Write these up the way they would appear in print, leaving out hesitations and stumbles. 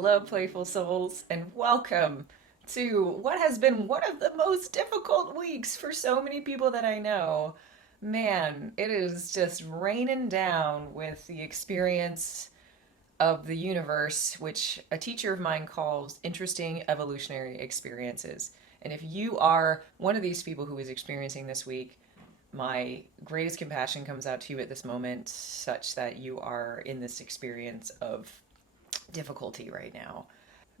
Hello, playful souls, and welcome to what has been one of the most difficult weeks for so many people that I know. Man, it is just raining down with the experience of the universe, which a teacher of mine calls interesting evolutionary experiences. And if you are one of these people who is experiencing this week, my greatest compassion comes out to you at this moment, such that you are in this experience of difficulty right now.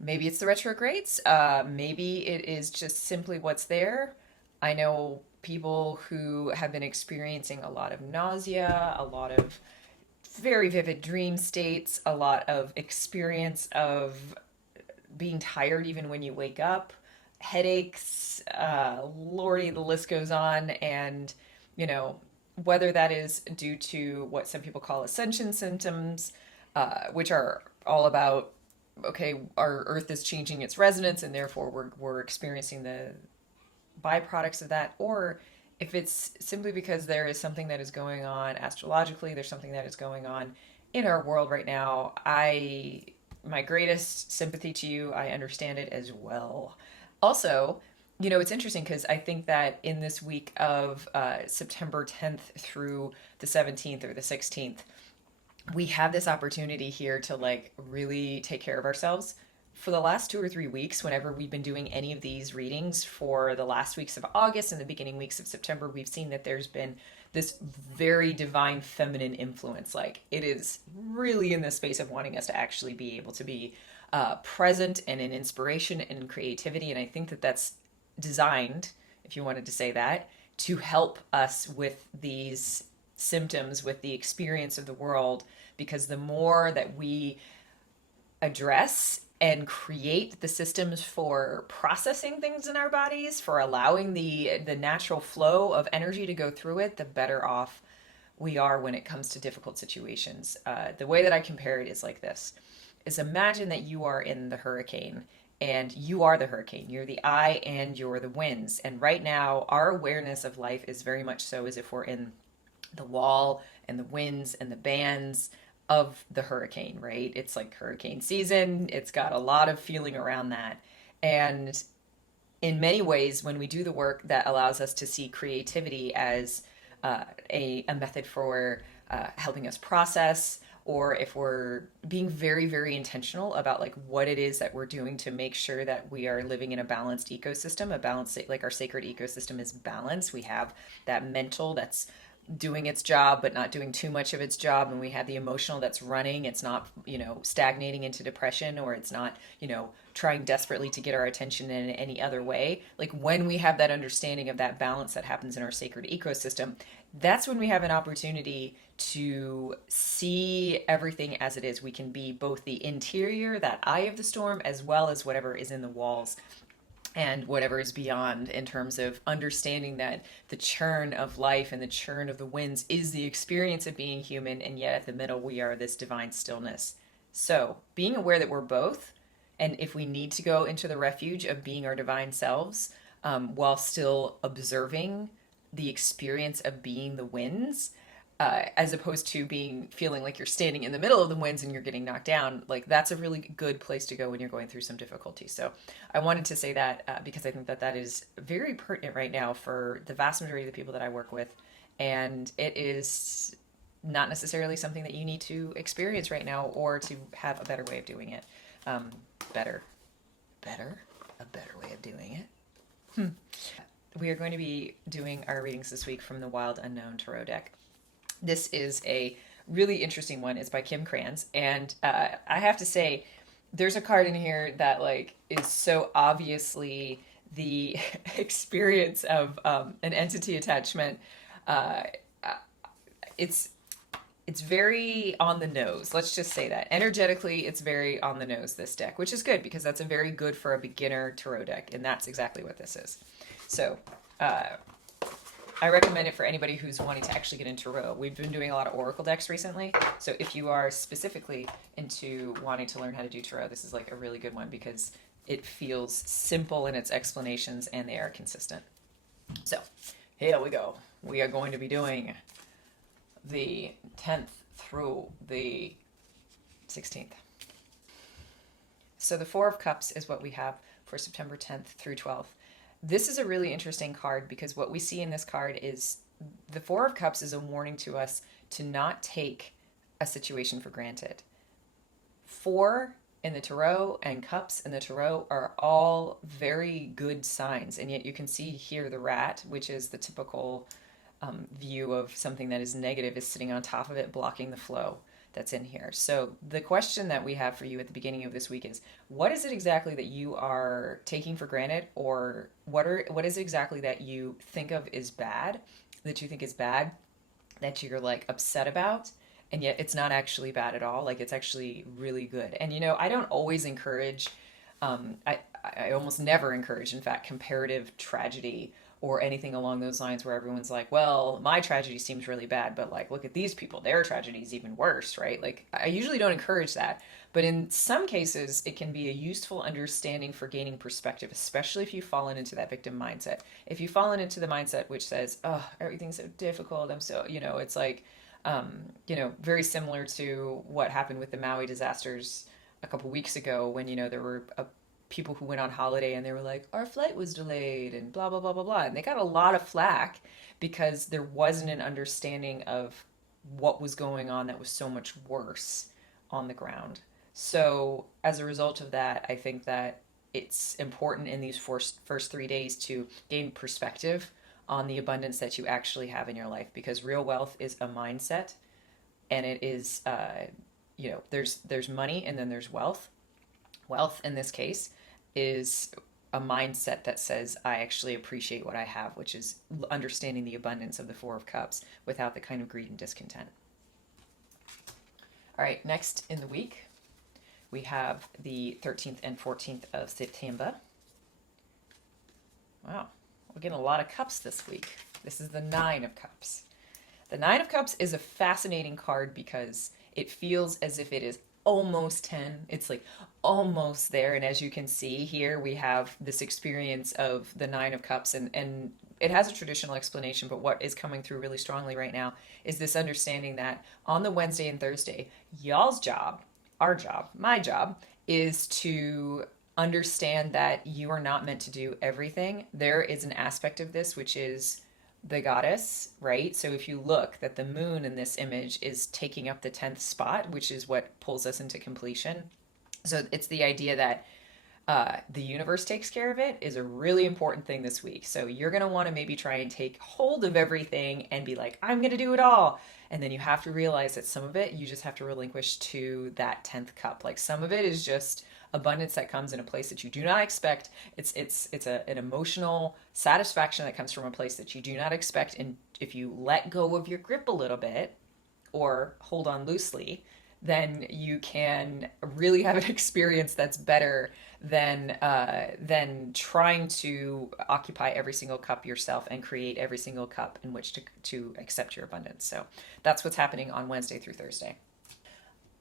Maybe it's the retrogrades. Maybe it is just simply what's there. I know people who have been experiencing a lot of nausea, a lot of very vivid dream states, a lot of experience of being tired even when you wake up, headaches, lordy, the list goes on. And, you know, whether that is due to what some people call ascension symptoms, which are all about, okay, our earth is changing its resonance and therefore we're experiencing the byproducts of that, or if it's simply because there is something that is going on astrologically, there's something that is going on in our world right now. My greatest sympathy to you. I understand it as well. Also, it's interesting because I think that in this week of September 10th through the 17th or the 16th, we have this opportunity here to like really take care of ourselves. For the last 2 or 3 weeks, whenever we've been doing any of these readings for the last weeks of August and the beginning weeks of September, we've seen that there's been this very divine feminine influence. Like it is really in this space of wanting us to actually be able to be present and in inspiration and creativity. And I think that that's designed, if you wanted to say that, to help us with these symptoms, with the experience of the world, because the more that we address and create the systems for processing things in our bodies, for allowing the natural flow of energy to go through it, the better off we are when it comes to difficult situations. The way that I compare it is like this: is imagine that you are in the hurricane and you are the hurricane. You're the eye and you're the winds. And right now, our awareness of life is very much so as if we're in the wall and the winds and the bands of the hurricane, right? It's like hurricane season. It's got a lot of feeling around that. And in many ways, when we do the work that allows us to see creativity as a method for helping us process, or if we're being very, very intentional about like what it is that we're doing to make sure that we are living in a balanced ecosystem, a balanced, like our sacred ecosystem is balanced. We have that mental that's doing its job but not doing too much of its job, and we have the emotional that's running. It's not stagnating into depression, or it's not trying desperately to get our attention in any other way. Like when we have that understanding of that balance that happens in our sacred ecosystem, that's when we have an opportunity to see everything as it is. We can be both the interior, that eye of the storm, as well as whatever is in the walls and whatever is beyond, in terms of understanding that the churn of life and the churn of the winds is the experience of being human, and yet at the middle we are this divine stillness. So being aware that we're both, and if we need to go into the refuge of being our divine selves, while still observing the experience of being the winds, as opposed to feeling like you're standing in the middle of the winds and you're getting knocked down. Like that's a really good place to go when you're going through some difficulty. So I wanted to say that because I think that that is very pertinent right now for the vast majority of the people that I work with, and it is not necessarily something that you need to experience right now or to have a better way of doing it. um, better better a better way of doing it. We are going to be doing our readings this week from the Wild Unknown Tarot deck. This is a really interesting one. It's by Kim Kranz, and I have to say, there's a card in here that like is so obviously the experience of an entity attachment. Uh, it's it's very on the nose. Let's just say that energetically, it's very on the nose. This deck, which is good because that's a very good for a beginner tarot deck, and that's exactly what this is. So. I recommend it for anybody who's wanting to actually get into tarot. We've been doing a lot of oracle decks recently, so if you are specifically into wanting to learn how to do tarot, this is like a really good one because it feels simple in its explanations and they are consistent. So here we go. We are going to be doing the 10th through the 16th. So the Four of Cups is what we have for September 10th through 12th. This is a really interesting card because what we see in this card is the Four of Cups is a warning to us to not take a situation for granted. Four in the Tarot and Cups in the Tarot are all very good signs, and yet you can see here the rat, which is the typical view of something that is negative, is sitting on top of it, blocking the flow that's in here. So the question that we have for you at the beginning of this week is, what is it exactly that you are taking for granted, or what is it exactly that you think of is bad, that you're like upset about, and yet it's not actually bad at all. Like, it's actually really good. And I don't always encourage, I almost never encourage, in fact, comparative tragedy or anything along those lines where everyone's like, well, my tragedy seems really bad, but like, look at these people, their tragedy is even worse, right? Like, I usually don't encourage that. But in some cases, it can be a useful understanding for gaining perspective, especially if you've fallen into that victim mindset. If you've fallen into the mindset which says, oh, everything's so difficult, I'm so, it's like, very similar to what happened with the Maui disasters a couple weeks ago when, there were people who went on holiday and they were like, our flight was delayed and blah, blah, blah, blah, blah. And they got a lot of flack because there wasn't an understanding of what was going on that was so much worse on the ground. So as a result of that, I think that it's important in these first 3 days to gain perspective on the abundance that you actually have in your life, because real wealth is a mindset, and it is, there's money and then there's wealth. Wealth in this case is a mindset that says, I actually appreciate what I have, which is understanding the abundance of the Four of Cups without the kind of greed and discontent. All right, next in the week, we have the 13th and 14th of September. Wow, we're getting a lot of cups this week. This is the Nine of Cups. The Nine of Cups is a fascinating card because it feels as if it is almost 10. It's like almost there. And as you can see here, we have this experience of the Nine of Cups, and it has a traditional explanation, but what is coming through really strongly right now is this understanding that on the Wednesday and Thursday, y'all's job, our job, my job, is to understand that you are not meant to do everything. There is an aspect of this which is the goddess, right? So if you look, that the moon in this image is taking up the 10th spot, which is what pulls us into completion. So it's the idea that the universe takes care of it is a really important thing this week. So you're going to want to maybe try and take hold of everything and be like, I'm going to do it all. And then you have to realize that some of it you just have to relinquish to that 10th cup. Like, some of it is just abundance that comes in a place that you do not expect. It's an emotional satisfaction that comes from a place that you do not expect. And if you let go of your grip a little bit or hold on loosely, then you can really have an experience that's better than trying to occupy every single cup yourself and create every single cup in which to accept your abundance. So that's what's happening on Wednesday through Thursday.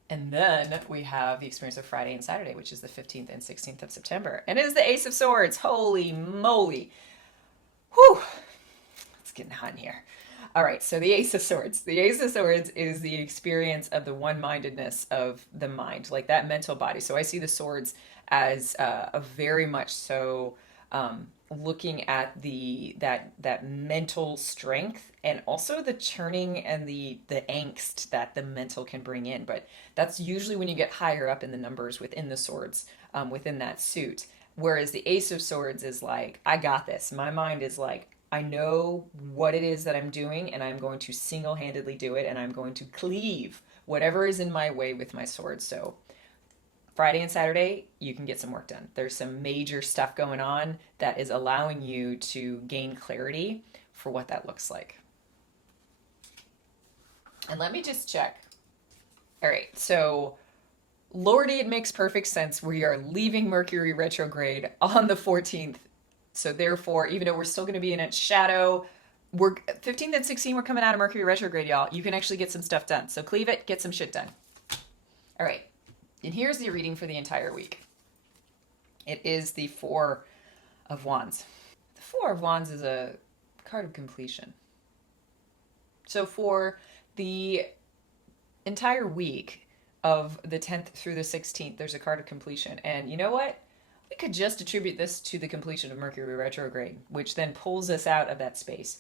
And then we have the experience of Friday and Saturday, which is the 15th and 16th of September. And it is the Ace of Swords. Holy moly. Whew. It's getting hot in here. All right, so the Ace of Swords. The Ace of Swords is the experience of the one-mindedness of the mind, like that mental body. So I see the swords as a very much so looking at that mental strength, and also the churning and the angst that the mental can bring in. But that's usually when you get higher up in the numbers within the swords, within that suit. Whereas the Ace of Swords is like, I got this. My mind is like, I know what it is that I'm doing, and I'm going to single-handedly do it, and I'm going to cleave whatever is in my way with my sword. So Friday and Saturday, you can get some work done. There's some major stuff going on that is allowing you to gain clarity for what that looks like. And let me just check. All right, so Lordy, it makes perfect sense. We are leaving Mercury retrograde on the 14th. So therefore, even though we're still going to be in its shadow, we're 15th and 16th, we're coming out of Mercury retrograde, y'all. You can actually get some stuff done. So cleave it, get some shit done. All right. And here's the reading for the entire week. It is the Four of Wands. The Four of Wands is a card of completion. So for the entire week, of the 10th through the 16th, there's a card of completion. And you know what? We could just attribute this to the completion of Mercury retrograde, which then pulls us out of that space.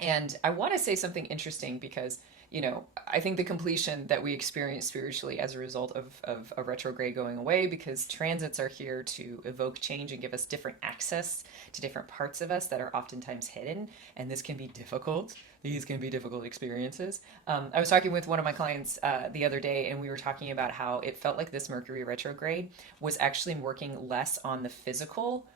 And I want to say something interesting because, I think the completion that we experience spiritually as a result of a retrograde going away, because transits are here to evoke change and give us different access to different parts of us that are oftentimes hidden. And this can be difficult. These can be difficult experiences. I was talking with one of my clients the other day, and we were talking about how it felt like this Mercury retrograde was actually working less on the physical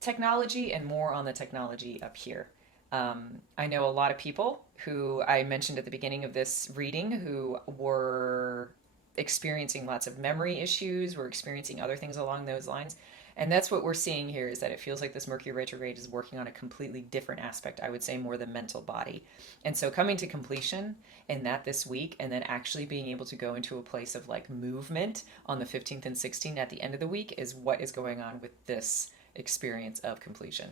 technology and more on the technology up here. I know a lot of people who I mentioned at the beginning of this reading who were experiencing lots of memory issues, were experiencing other things along those lines. And that's what we're seeing here, is that it feels like this Mercury retrograde is working on a completely different aspect, I would say more the mental body. And so coming to completion in that this week, and then actually being able to go into a place of like movement on the 15th and 16th at the end of the week is what is going on with this experience of completion.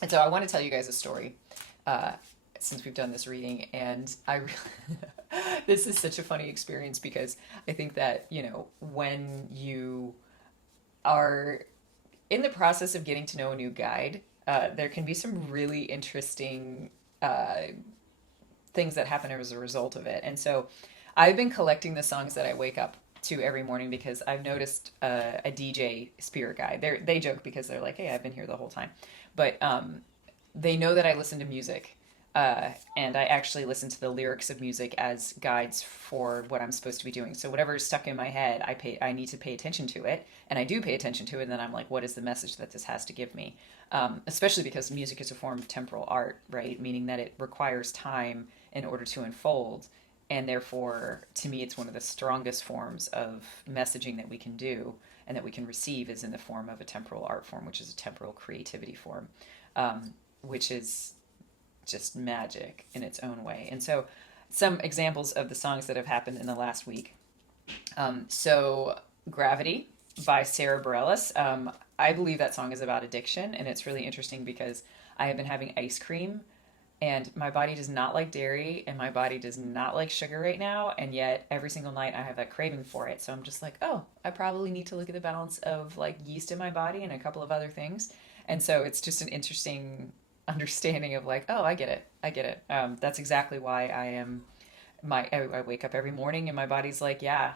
And so I want to tell you guys a story since we've done this reading. And this is such a funny experience because I think that, when you are in the process of getting to know a new guide, there can be some really interesting things that happen as a result of it. And so I've been collecting the songs that I wake up to every morning because I've noticed a DJ spirit guide. They joke because they're like, hey, I've been here the whole time. But they know that I listen to music. And I actually listen to the lyrics of music as guides for what I'm supposed to be doing. So whatever is stuck in my head, I need to pay attention to it. And I do pay attention to it. And then I'm like, what is the message that this has to give me? Especially because music is a form of temporal art, right? Meaning that it requires time in order to unfold. And therefore, to me, it's one of the strongest forms of messaging that we can do and that we can receive is in the form of a temporal art form, which is a temporal creativity form, which is just magic in its own way. And so some examples of the songs that have happened in the last week. So Gravity by Sarah Bareilles. I believe that song is about addiction, and it's really interesting because I have been having ice cream and my body does not like dairy and my body does not like sugar right now. And yet every single night I have that craving for it. So I'm just like, oh, I probably need to look at the balance of like yeast in my body and a couple of other things. And so it's just an interesting understanding of like, oh, I get it. That's exactly why I wake up every morning and my body's like, yeah,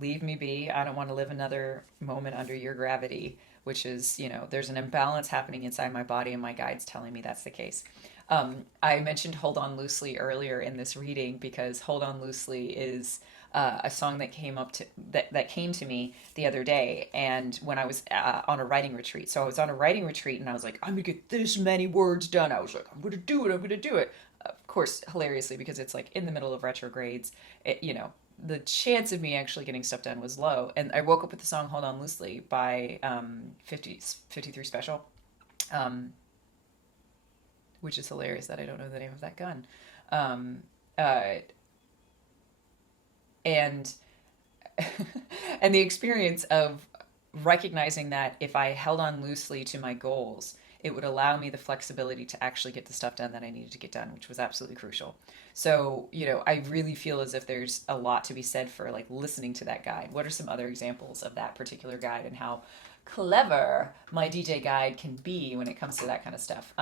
leave me be. I don't want to live another moment under your gravity, which is, there's an imbalance happening inside my body and my guide's telling me that's the case. I mentioned Hold On Loosely earlier in this reading because Hold On Loosely is a song that came to me the other day, and when I was on a writing retreat. So I was on a writing retreat and I was like, I'm gonna get this many words done. I was like, I'm gonna do it. Of course, hilariously, because it's like in the middle of retrogrades, the chance of me actually getting stuff done was low. And I woke up with the song Hold On Loosely by 53 Special, which is hilarious that I don't know the name of that gun. And and the experience of recognizing that if I held on loosely to my goals, it would allow me the flexibility to actually get the stuff done that I needed to get done, which was absolutely crucial. So, I really feel as if there's a lot to be said for like listening to that guide. What are some other examples of that particular guide and how clever my DJ guide can be when it comes to that kind of stuff?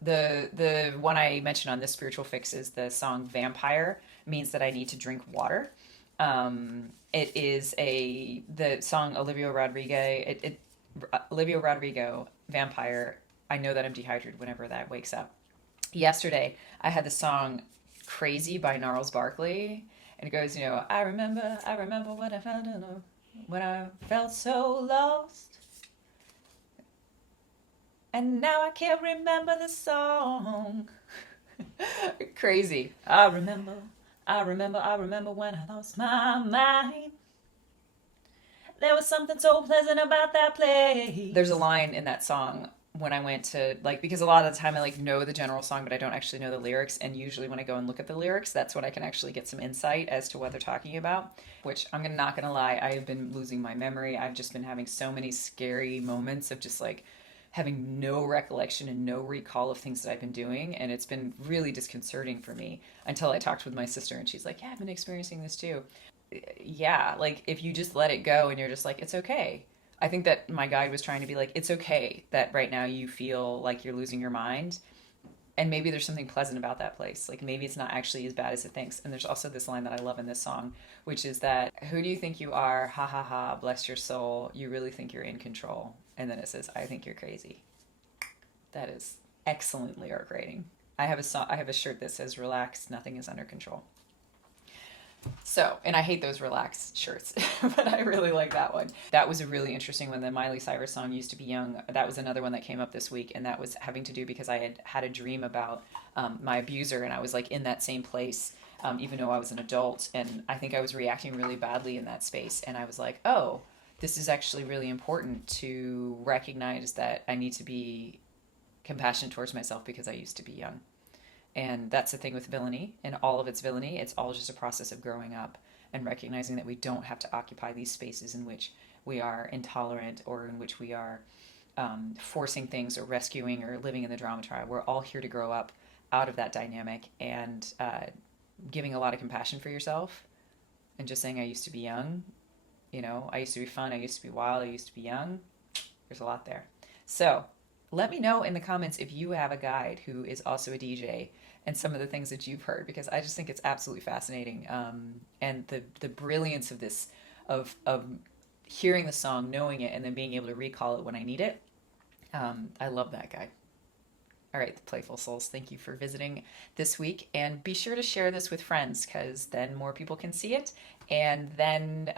The one I mentioned on this spiritual fix is the song Vampire Means That I Need to Drink Water. It is the song Olivia Rodrigo, Vampire. I know that I'm dehydrated whenever that wakes up. Yesterday, I had the song Crazy by Gnarls Barkley, and it goes, I remember what I found when I felt so lost, and now I can't remember the song. Crazy. I remember when I lost my mind. There was something so pleasant about that place. There's a line in that song when I went to, because a lot of the time I, know the general song, but I don't actually know the lyrics. And usually when I go and look at the lyrics, that's when I can actually get some insight as to what they're talking about, which I'm not going to lie, I have been losing my memory. I've just been having so many scary moments of just, having no recollection and no recall of things that I've been doing. And it's been really disconcerting for me until I talked with my sister and she's like, yeah, I've been experiencing this too. Yeah, like if you just let it go and you're just like, it's okay. I think that my guide was trying to be like, it's okay that right now you feel like you're losing your mind. And maybe there's something pleasant about that place. Like maybe it's not actually as bad as it thinks. And there's also this line that I love in this song, which is that, who do you think you are? Ha ha ha, bless your soul. You really think you're in control. And then it says, I think you're crazy. That is excellent lyric rating. I have a shirt that says, relax, nothing is under control. So, and I hate those relaxed shirts, but I really like that one. That was a really interesting one. The Miley Cyrus song, Used to Be Young. That was another one that came up this week, and that was having to do because I had had a dream about my abuser, and I was like in that same place, even though I was an adult, and I think I was reacting really badly in that space. And I was like, oh, this is actually really important to recognize that I need to be compassionate towards myself because I used to be young. And that's the thing with villainy and all of its villainy. It's all just a process of growing up and recognizing that we don't have to occupy these spaces in which we are intolerant or in which we are forcing things or rescuing or living in the drama tribe. We're all here to grow up out of that dynamic and giving a lot of compassion for yourself and just saying, I used to be young. You know, I used to be fun. I used to be wild. I used to be young. There's a lot there. So let me know in the comments if you have a guide who is also a DJ and some of the things that you've heard, because I just think it's absolutely fascinating. And the brilliance of this, of hearing the song, knowing it, and then being able to recall it when I need it. I love that guide. All right, the Playful Souls, thank you for visiting this week. And be sure to share this with friends because then more people can see it. And then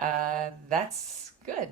that's good.